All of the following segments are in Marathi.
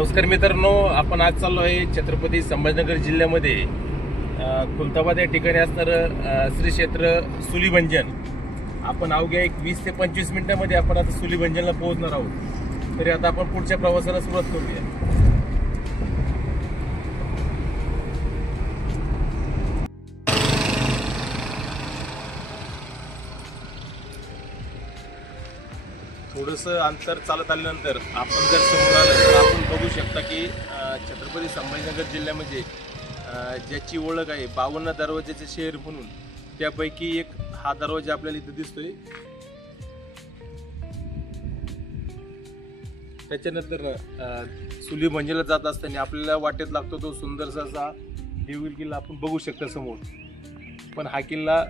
नमस्कार मित्रांनो, आपण आज चाललो आहे छत्रपती संभाजीनगर जिल्ह्यामध्ये खुलताबाद या ठिकाणी असणारं श्री क्षेत्र सुलीभंजन. आपण अवघ्या 20 ते 25 मिनिटांमध्ये आपण आता सुलीभंजनला पोहोचणार आहोत. तरी आता आपण पुढच्या प्रवासाला सुरुवात करूया. थोडंसं अंतर चालत आल्यानंतर आपण जर समोर आलं तर आपण बघू शकता की छत्रपती संभाजीनगर जिल्ह्यामध्ये ज्याची ओळख आहे 52 दरवाजाचे शहर म्हणून, त्यापैकी एक हा दरवाजा आपल्याला इथं दिसतोय. त्याच्यानंतर सुलीभंजनला जात असताना आपल्याला वाटेत लागतो तो सुंदरसा असा देऊळ किल्ला आपण बघू शकता समोर. पण हा किल्ला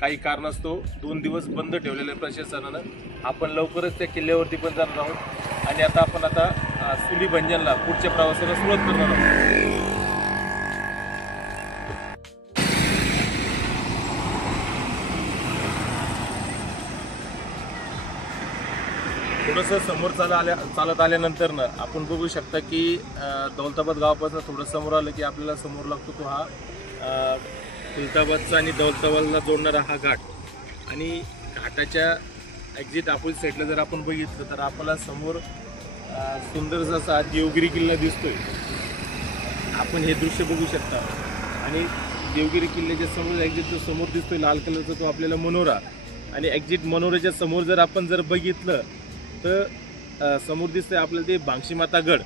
काही कारणास्तव 2 दिवस बंद ठेवलेला आहे प्रशासनानं. आपण लवकरच त्या किल्ल्यावरती पण जाणार आहोत आणि आता सुलीभंजनला पुढच्या प्रवासाला सुरुवात करणार आहोत. थोडंसं समोर चालत आल्यानंतर ना आपण बघू शकता की दौलताबाद गावापासून थोडं समोर आलं की आपल्याला समोर लागतो तो हा खुलताबादचा आणि दौलताबादला जोडणारा हा घाट. आणि घाटाच्या एक्झिट अपोजिट साईडला जर आपण बघितलं तर आपल्याला समोर सुंदरसा असा देवगिरी किल्ला दिसतोय. आपण हे दृश्य बघू शकता. आणि देवगिरी किल्ल्याच्या समोर एक्झिट समोर दिसतोय लाल कलरचा तो आपल्याला मनोरा. आणि एक्झिट मनोराच्या समोर जर आपण बघितलं तर समोर दिसतंय आपल्याला ते भांगशी माता गड.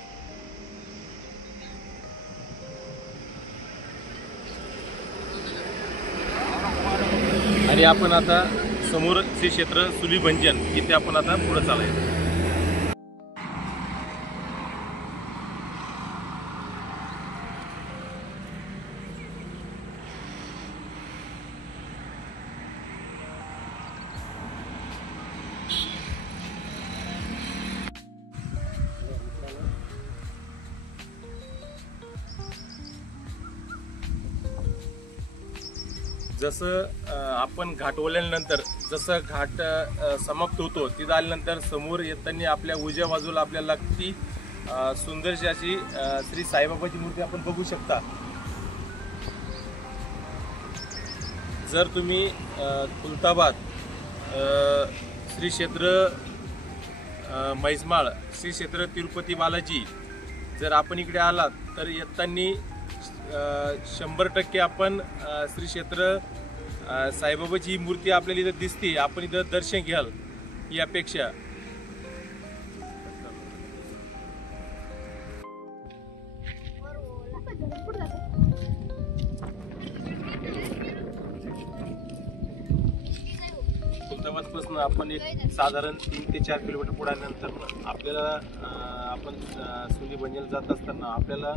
आणि आपण आता समोर श्री क्षेत्र सुलीभंजन इथे आपण आता पुढे चालायचं. जसं आपण घाट ओलांडल्यानंतर जसं घाट समाप्त होतो तिथं आल्यानंतर समोर येताना आपल्या उजव्या बाजूला आपल्याला लागती सुंदरशी अशी श्री साईबाबाची मूर्ती आपण बघू शकता. जर तुम्ही खुलताबाद श्री क्षेत्र म्हैसमाळ श्री क्षेत्र तिरुपती बालाजी जर आपण इकडे आलात तर येताना 100% आपण श्री क्षेत्र साईबाबाची ही मूर्ती आपल्याला इथं दिसते. आपण इथं दर्शन घ्याल ही अपेक्षा. खुलताबादपासून आपण एक साधारण 3 ते 4 किलोमीटर पुढे आल्यानंतर आपल्याला आपण सुलीभंजनला जात असताना आपल्याला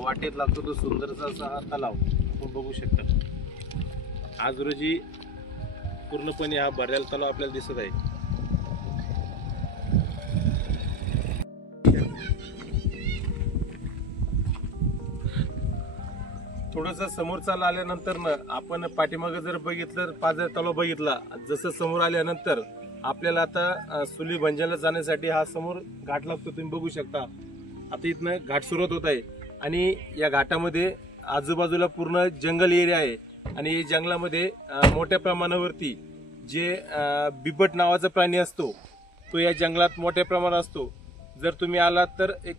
वाटेत लागतो तो सुंदरसा असा तलाव आपण बघू शकता. आज रोजी पूर्णपणे हा भरलेला तलाव आपल्याला दिसत आहे. थोडंसं समोर चालला आल्यानंतर ना आपण पाठीमागे जर बघितलं पाझर तलाव बघितला. जसं समोर आल्यानंतर आपल्याला आता सुलीभंजनला जाण्यासाठी हा समोर घाट लागतो, तुम्ही बघू शकता. आता इथनं घाट सुरुवात होत आहे आणि या घाटामध्ये आजूबाजूला पूर्ण जंगल एरिया आहे. आणि या जंगलामध्ये मोठ्या प्रमाणावरती जे बिबट नावाचा प्राणी असतो तो या जंगलात मोठ्या प्रमाणात असतो. जर तुम्ही आलात तर एक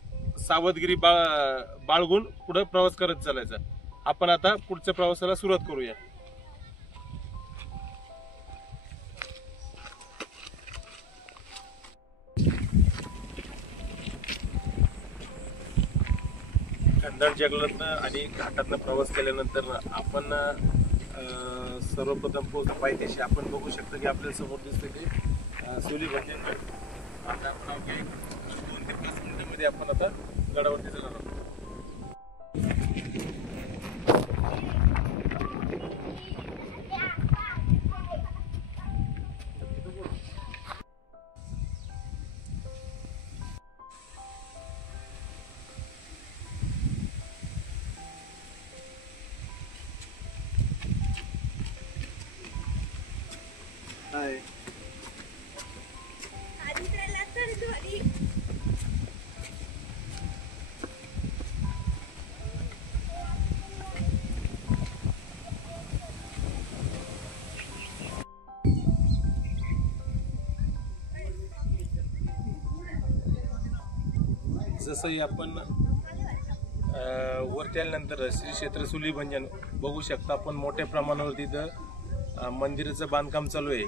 सावधगिरी बाळगून पुढे प्रवास करत चालायचा. आपण आता पुढच्या प्रवासाला सुरुवात करूया. घनदाट जंगलातनं आणि घाटातनं प्रवास केल्यानंतर आपण सर्वप्रथम पायथ्याशी आपण बघू शकतो की आपल्याला समोर दिसतं की सुलीभंजन गड. आता आपण 2 ते 5 मिनिटांमध्ये आपण आता गडावरती जाणार आहोत. हाय जसंही आपण वरती आल्यानंतर श्री क्षेत्र सुली भंजन बघू शकता आपण मोठ्या प्रमाणावरती इथं मंदिराचं बांधकाम चालू आहे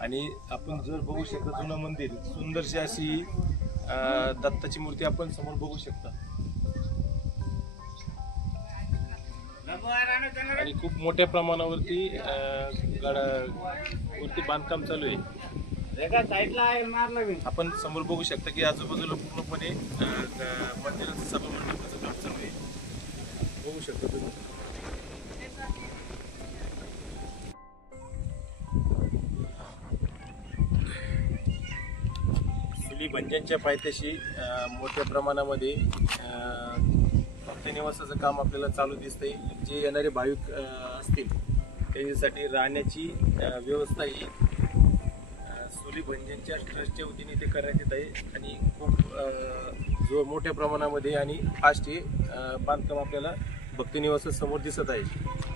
आणि आपण जर बघू शकता जुनं मंदिर सुंदरशी अशी दत्ताची मूर्ती आपण समोर बघू शकता आणि खूप मोठ्या प्रमाणावरती वरती बांधकाम चालू आहे आपण समोर बघू शकता की आजूबाजूला पूर्णपणे मंदिराचं सभा मंडपाचं काम चालू आहे बघू शकता तुम्ही सुली भंजनच्या पायथ्याशी मोठ्या प्रमाणामध्ये भक्त निवासाचं काम आपल्याला चालू दिसतंय जे येणारे भाविक असतील त्यांच्यासाठी राहण्याची व्यवस्था ही सुली भंजनच्या ट्रस्टच्या वतीने इथे करण्यात येत आहे आणि खूप जो मोठ्या प्रमाणामध्ये आणि फास्ट हे बांधकाम आपल्याला भक्ती निवासासमोर दिसत आहे.